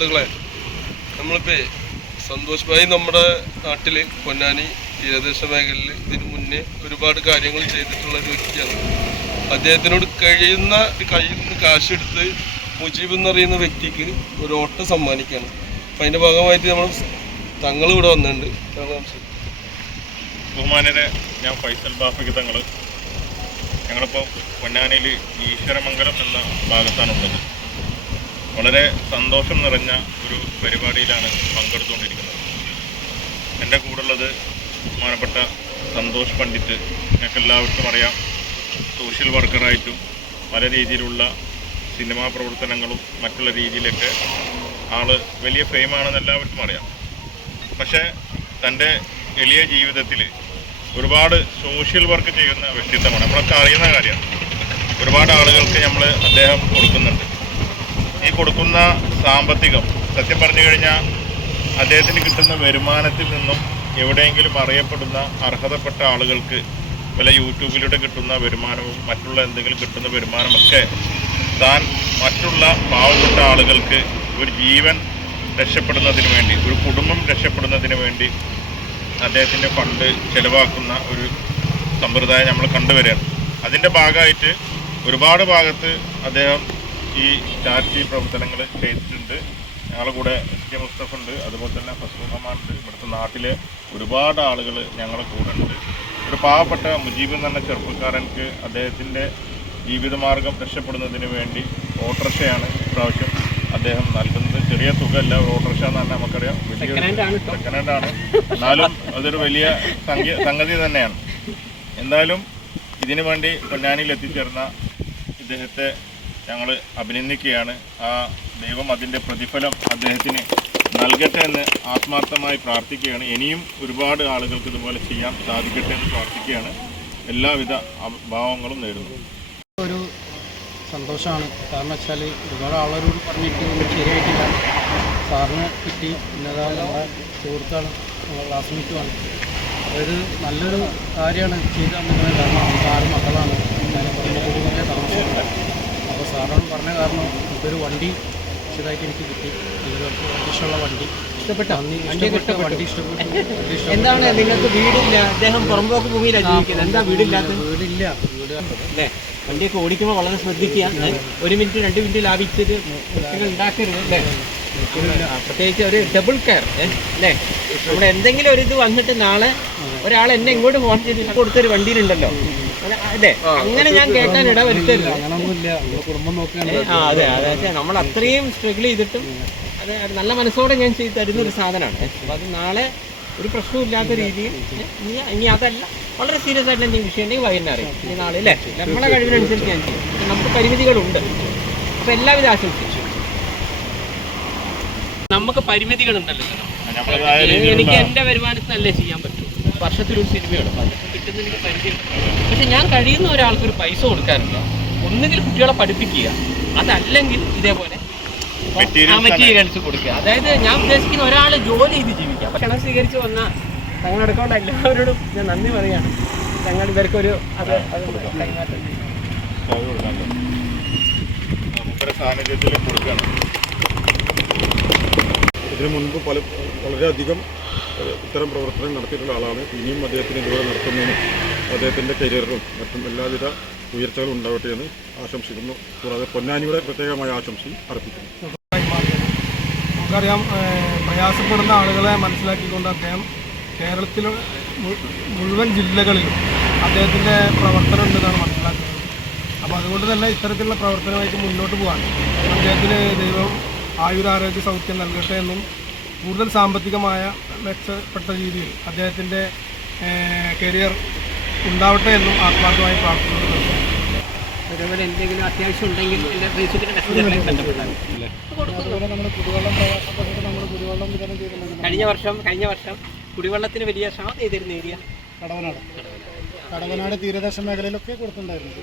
സുഹൃത്തുക്കളെ, നമ്മളിപ്പോൾ സന്തോഷ് ഭായി നമ്മുടെ നാട്ടിൽ പൊന്നാനി തീരദേശ മേഖലയിൽ ഇതിനു മുന്നേ ഒരുപാട് കാര്യങ്ങൾ ചെയ്തിട്ടുള്ള ഒരു വ്യക്തിയാണ്. അദ്ദേഹത്തിനോട് കഴിയുന്ന കാശെടുത്ത് മുജീബ് എന്നറിയുന്ന വ്യക്തിക്ക് ഒരു ഓട്ടം സമ്മാനിക്കുകയാണ്. അപ്പം അതിൻ്റെ ഭാഗമായിട്ട് നമ്മൾ തങ്ങൾ ഇവിടെ വന്നിട്ടുണ്ട്. ബഹുമാനരെ, ഞാൻ ഫൈസൽ ബാഫിക്ക് തങ്ങൾ. ഞങ്ങളിപ്പോൾ പൊന്നാനിയിൽ ഈശ്വരമംഗലം എന്ന ഭാഗത്താണുള്ളത്. വളരെ സന്തോഷം നിറഞ്ഞ ഒരു പരിപാടിയിലാണ് പങ്കെടുത്തുകൊണ്ടിരിക്കുന്നത്. എൻ്റെ കൂടെയുള്ളത് ബഹുമാനപ്പെട്ട സന്തോഷ് പണ്ഡിറ്റ്. ഞങ്ങൾക്ക് എല്ലാവർക്കും അറിയാം, സോഷ്യൽ വർക്കറായിട്ടും പല രീതിയിലുള്ള സിനിമാ പ്രവർത്തനങ്ങളും മറ്റുള്ള രീതിയിലൊക്കെ വലിയ ഫെയിമാണെന്ന് എല്ലാവർക്കും അറിയാം. പക്ഷേ തൻ്റെ എളിയ ജീവിതത്തിൽ ഒരുപാട് സോഷ്യൽ വർക്ക് ചെയ്യുന്ന വ്യക്തിത്വമാണ്. നമ്മളൊക്കെ അറിയുന്ന കാര്യമാണ്. ഒരുപാട് ആളുകൾക്ക് അദ്ദേഹം കൊടുക്കുന്നുണ്ട്. ഈ കൊടുക്കുന്ന സാമ്പത്തികം സത്യം പറഞ്ഞു കഴിഞ്ഞാൽ അദ്ദേഹത്തിന് കിട്ടുന്ന വരുമാനത്തിൽ നിന്നും എവിടെയെങ്കിലും അറിയപ്പെടുന്ന അർഹതപ്പെട്ട ആളുകൾക്ക് വല്ല യൂട്യൂബിലൂടെ കിട്ടുന്ന വരുമാനവും മറ്റുള്ള എന്തെങ്കിലും കിട്ടുന്ന വരുമാനമൊക്കെ താൻ മറ്റുള്ള പാവപ്പെട്ട ആളുകൾക്ക് ഒരു ജീവൻ രക്ഷപ്പെടുന്നതിന് വേണ്ടി, ഒരു കുടുംബം രക്ഷപ്പെടുന്നതിന് വേണ്ടി അദ്ദേഹത്തിൻ്റെ ഫണ്ട് ചെലവാക്കുന്ന ഒരു സമ്പ്രദായം നമ്മൾ കണ്ടുവരികയാണ്. അതിൻ്റെ ഭാഗമായിട്ട് ഒരുപാട് ഭാഗത്ത് അദ്ദേഹം ഈ ചാരിറ്റി പ്രവർത്തനങ്ങൾ ചെയ്തിട്ടുണ്ട്. ഞങ്ങളുടെ കൂടെ SK മുസ്തഫ ഉണ്ട്, അതുപോലെ തന്നെ ഫസൽ റഹ്മാൻ ഉണ്ട്. ഇവിടുത്തെ നാട്ടിലെ ഒരുപാട് ആളുകൾ ഞങ്ങളുടെ കൂടെ ഉണ്ട്. ഒരു പാവപ്പെട്ട മുജീബ് എന്ന് പറഞ്ഞ ചെറുപ്പക്കാരൻക്ക് അദ്ദേഹത്തിൻ്റെ ജീവിതമാർഗം രക്ഷപ്പെടുന്നതിന് വേണ്ടി ഓട്ടോറിക്ഷയാണ് ഇപ്രാവശ്യം അദ്ദേഹം നൽകുന്നത്. ചെറിയ തുക അല്ല, ഓട്ടോറിക്ഷ എന്ന് പറഞ്ഞാൽ നമുക്കറിയാം വലിയൊരു സെക്കൻഡ് ഹാൻഡാണ്. എന്നാലും അതൊരു വലിയ സംഗതി തന്നെയാണ്. എന്തായാലും ഇതിനു വേണ്ടി പൊന്നാനിയിൽ എത്തിച്ചേർന്ന ഇദ്ദേഹത്തെ ഞങ്ങൾ അഭിനന്ദിക്കുകയാണ്. ആ ദൈവം അതിൻ്റെ പ്രതിഫലം അദ്ദേഹത്തിന് നൽകട്ടെ എന്ന് ആത്മാർത്ഥമായി പ്രാർത്ഥിക്കുകയാണ്. ഇനിയും ഒരുപാട് ആളുകൾക്ക് ഇതുപോലെ ചെയ്യാൻ സാധിക്കട്ടെ എന്ന് പ്രാർത്ഥിക്കുകയാണ്. എല്ലാവിധ ഭാവങ്ങളും നേരുന്നു. ഒരു സന്തോഷമാണ്. കാരണം വെച്ചാൽ ഒരുപാട് ആളോട് പറഞ്ഞിട്ട് ഒന്നും ശരിയായിട്ടില്ല. സാറിന് കിട്ടി. പിന്നതാണ് നമ്മുടെ സുഹൃത്താണ്, നമ്മുടെ ക്ലാസ്മേറ്റുമാണ്. അതൊരു നല്ലൊരു കാര്യമാണ് ചെയ്ത് തന്നിരിക്കുന്നത്. കാരണം നമുക്ക് 6 മക്കളാണ്. ഞാൻ പുറമെ താമസിക്കുന്നത്. അപ്പോൾ സാറിനോട് പറഞ്ഞ കാരണം ഇതൊരു വണ്ടി വിശദമായിട്ട് എനിക്ക് കിട്ടി. ഇഷ്ടമുള്ള വണ്ടി ഇഷ്ടപ്പെട്ട വണ്ടി ഇഷ്ടപ്പെട്ടു. എന്താണ് നിങ്ങൾക്ക് വീടില്ല? അദ്ദേഹം പുറമ്പോക്ക് ഭൂമിയിലാണ് ജീവിക്കുന്നത്. എന്താ വീടില്ലാത്ത? വീടില്ല. അല്ലേ? വണ്ടിയൊക്കെ ഓടിക്കുമ്പോൾ വളരെ ശ്രദ്ധിക്കുക. 1 മിനിറ്റ് 2 മിനിറ്റ് ലാഭിച്ചിട്ട് കുട്ടികൾ ഉണ്ടാക്കരുത് അല്ലേ? പ്രത്യേകിച്ച് ഒരു ഡബിൾ കെയർ അല്ലേ? നമ്മുടെ എന്തെങ്കിലും ഒരു ഇത് വന്നിട്ട് നാളെ ഒരാൾ എന്നെ ഇങ്ങോട്ട് ഫോൺ ചെയ്തിട്ട് കൊടുത്തൊരു വണ്ടിയിലുണ്ടല്ലോ അല്ലേ? അങ്ങനെ ഞാൻ കേൾക്കാൻ ഇടവരുത്തരുത്. അതെ അതെ, നമ്മൾ അത്രയും സ്ട്രഗിൾ ചെയ്തിട്ടും അത് നല്ല മനസ്സോടെ ഞാൻ ചെയ്ത് തരുന്നൊരു സാധനമാണ്. അപ്പോൾ അത് നാളെ ഒരു പ്രശ്നമില്ലാത്ത രീതിയിൽ ഇനി അതല്ല, വളരെ സീരിയസ് ആയിട്ട് എന്തെങ്കിലും വിഷയം ഉണ്ടെങ്കിൽ വൈകുന്നേരം അറിയാം. ഇനി നാളെ അല്ലേ? നമ്മളെ കഴിവിനനുസരിച്ച് ഞാൻ ചെയ്യും. നമുക്ക് പരിമിതികളുണ്ട്. അപ്പോൾ എല്ലാവിധ ആശംസിച്ചു. നമുക്ക് പരിമിതികളുണ്ടല്ലോ. എനിക്ക് എൻ്റെ വരുമാനത്തിനല്ലേ ചെയ്യാൻ പറ്റും. വർഷത്തിലൊരു സിനിമയാണ്, അപ്പോൾ അതിപ്പോൾ കിട്ടുന്ന എനിക്ക് പരിചയമുണ്ട്. പക്ഷെ ഞാൻ കഴിയുന്ന ഒരാൾക്കൊരു പൈസ കൊടുക്കാറില്ല. ഒന്നുകിൽ കുട്ടികളെ പഠിപ്പിക്കുക, അതല്ലെങ്കിൽ ഇതേപോലെ മെറ്റീരിയൽസ് കൊടുക്കുക. അതായത് ഞാൻ ഉദ്ദേശിക്കുന്ന ഒരാൾ ജോലി ചെയ്ത് ജീവിക്കുക. പക്ഷെ ക്ഷണം സ്വീകരിച്ച് വന്ന തങ്ങളെടുക്കാനുള്ള എല്ലാവരോടും ഞാൻ നന്ദി പറയുകയാണ്. ഞങ്ങൾ ഇവർക്കൊരു അത് കൈമാറ്റം ഇതിനു മുൻപ് വളരെയധികം ഇത്തരം പ്രവർത്തനം നടത്തിയിട്ടുള്ള ആളാണ്. ഇനിയും അദ്ദേഹത്തിന് ഇതുവരെ നടത്തുന്നതിനും അദ്ദേഹത്തിൻ്റെ കരിയറിലും മറ്റും എല്ലാവിധ ഉയർച്ചകളും ഉണ്ടാവട്ടെ എന്ന് ആശംസിക്കുന്നു. കൂടാതെ പൊന്നാനിയുടെ പ്രത്യേകമായ ആശംസയും അർപ്പിക്കുന്നു. നമുക്കറിയാം, പ്രയാസപ്പെടുന്ന ആളുകളെ മനസ്സിലാക്കിക്കൊണ്ട് അദ്ദേഹം കേരളത്തിൽ മുഴുവൻ ജില്ലകളിലും അദ്ദേഹത്തിൻ്റെ പ്രവർത്തനം ഉണ്ടെന്നാണ് മനസ്സിലാക്കുന്നത്. അപ്പോൾ അതുകൊണ്ട് തന്നെ ഇത്തരത്തിലുള്ള പ്രവർത്തനമായിട്ട് മുന്നോട്ട് പോകാൻ അദ്ദേഹത്തിന് ദൈവം ആയുരാരോഗ്യ സൗഖ്യം നൽകട്ടെ എന്നും കൂടുതൽ സാമ്പത്തികമായ മെച്ചപ്പെട്ട രീതിയിൽ അദ്ദേഹത്തിൻ്റെ കരിയർ ഉണ്ടാവട്ടെ എന്നും ആത്മാർത്ഥമായി പ്രാർത്ഥിക്കുന്നു. അതേപോലെ എന്തെങ്കിലും അത്യാവശ്യം ഉണ്ടെങ്കിൽ കഴിഞ്ഞ വർഷം കുടിവെള്ളത്തിന് വലിയ ക്ഷാമം ചെയ്തിരുന്ന ഏരിയ കടവനാട് തീരദേശ മേഖലയിലൊക്കെ കൊടുത്തിട്ടുണ്ടായിരുന്നു.